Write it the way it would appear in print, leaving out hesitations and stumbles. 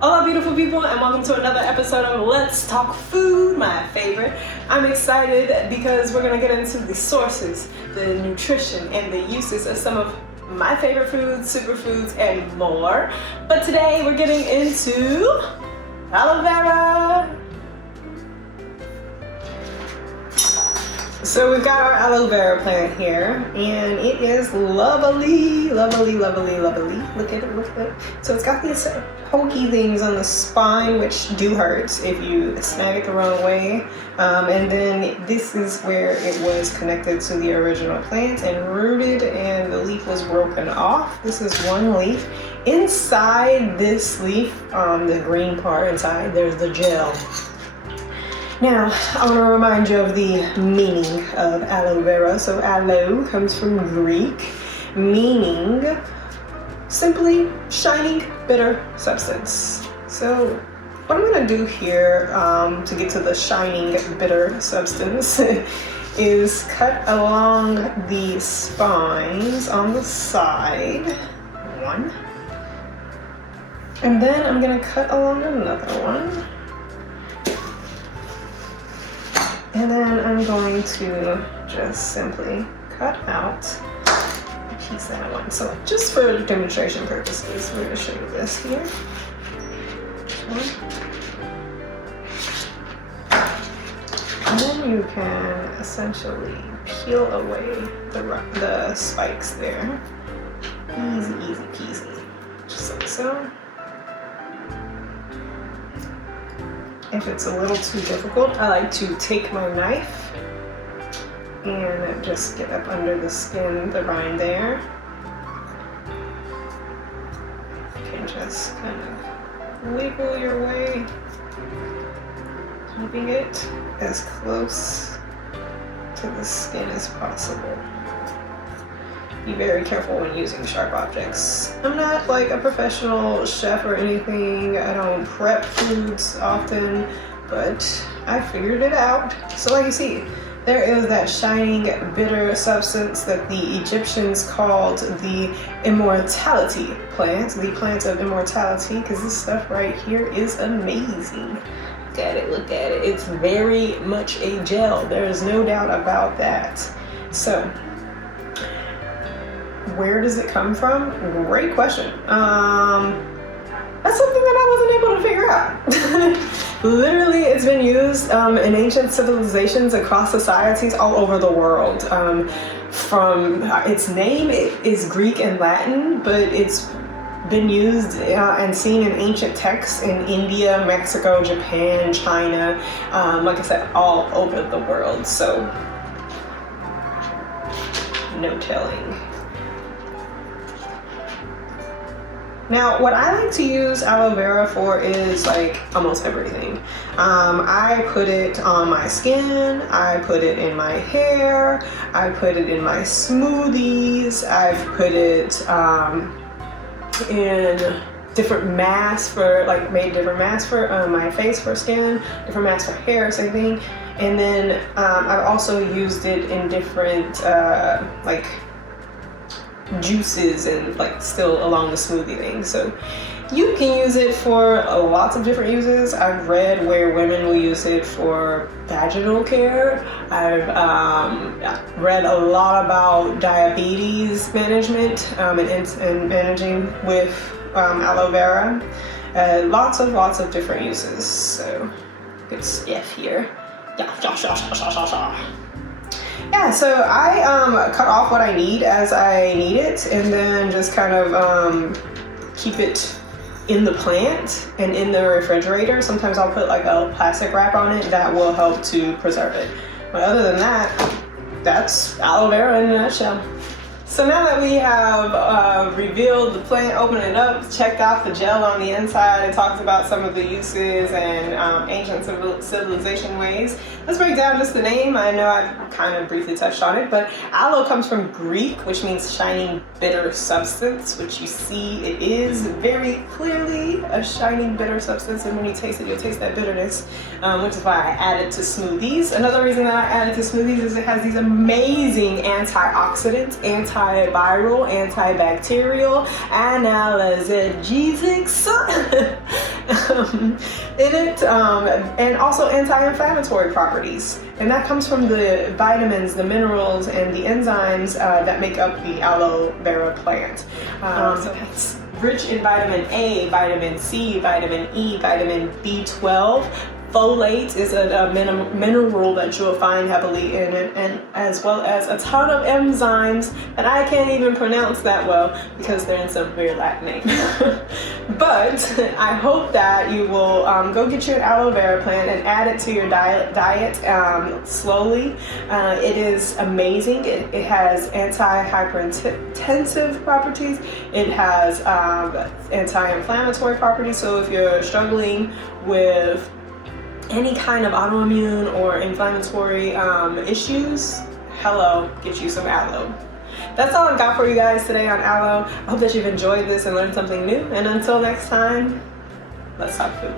Hola beautiful people, and welcome to another episode of Let's Talk Food, my favorite. I'm excited because we're going to get into the sources, the nutrition, and the uses of some of my favorite foods, superfoods, and more. But today we're getting into aloe vera. So we've got our aloe vera plant here, and it is lovely, lovely, lovely, lovely. Look at it, look at it. So it's got these pokey things on the spine, which do hurt if you snag it the wrong way. And then this is where it was connected to the original plant and rooted, and the leaf was broken off. This is one leaf. Inside this leaf, the green part inside, there's the gel. Now, I want to remind you of the meaning of aloe vera. So aloe comes from Greek, meaning simply shining bitter substance. So what I'm going to do here to get to the shining bitter substance is cut along the spines on the side, one, and then I'm going to cut along another one. And then I'm going to just simply cut out a piece that I want. So just for demonstration purposes, we're going to show you this here. And then you can essentially peel away the spikes there. Easy, easy peasy. Just like so. If it's a little too difficult, I like to take my knife and just get up under the skin, the rind there. You can just kind of wiggle your way, keeping it as close to the skin as possible. Be very careful when using sharp objects. I'm not like a professional chef or anything. I don't prep foods often, but I figured it out. So like you see, there is that shining bitter substance that the Egyptians called the immortality plant, the plant of immortality, because this stuff right here is amazing. Look at it, look at it. It's very much a gel. There is no doubt about that. So, where does it come from? Great question. That's something that I wasn't able to figure out. Literally, it's been used in ancient civilizations across societies all over the world. From its name, it is Greek and Latin, but it's been used and seen in ancient texts in India, Mexico, Japan, China, like I said, all over the world. So, no telling. Now, what I like to use aloe vera for is like almost everything. I put it on my skin, I put it in my hair, I put it in my smoothies, I've put it in different masks for, like made different masks for my face for skin, different masks for hair, same thing. And then I've also used it in different like juices and like still along the smoothie thing. So you can use it for lots of different uses. I've read where women will use it for vaginal care. I've read a lot about diabetes management and managing with aloe vera. Lots of different uses. So good stuff here. Yeah, so I cut off what I need as I need it, and then just kind of keep it in the plant and in the refrigerator. Sometimes I'll put like a plastic wrap on it that will help to preserve it. But other than that, that's aloe vera in a nutshell. So now that we have revealed the plant, opened it up, checked out the gel on the inside, and talked about some of the uses and ancient civilization ways, let's break down just the name. I know I've kind of briefly touched on it, but aloe comes from Greek, which means shining bitter substance, which you see it is very clearly a shining bitter substance, and when you taste it, you'll taste that bitterness, which is why I added to smoothies. Another reason that I added to smoothies is it has these amazing antioxidants, antiviral, antibacterial, analgesics in it, and also anti-inflammatory properties. And that comes from the vitamins, the minerals, and the enzymes that make up the aloe vera plant. So it's rich in vitamin A, vitamin C, vitamin E, vitamin B12. Folate is a mineral that you'll find heavily in it, and as well as a ton of enzymes that I can't even pronounce that well because they're in some weird Latin name. But I hope that you will go get your aloe vera plant and add it to your diet slowly. It is amazing. It has anti-hypertensive properties. It has anti-inflammatory properties. So if you're struggling with any kind of autoimmune or inflammatory issues, get you some aloe. That's all I've got for you guys today on aloe. I hope that you've enjoyed this and learned something new. And until next time, let's talk food.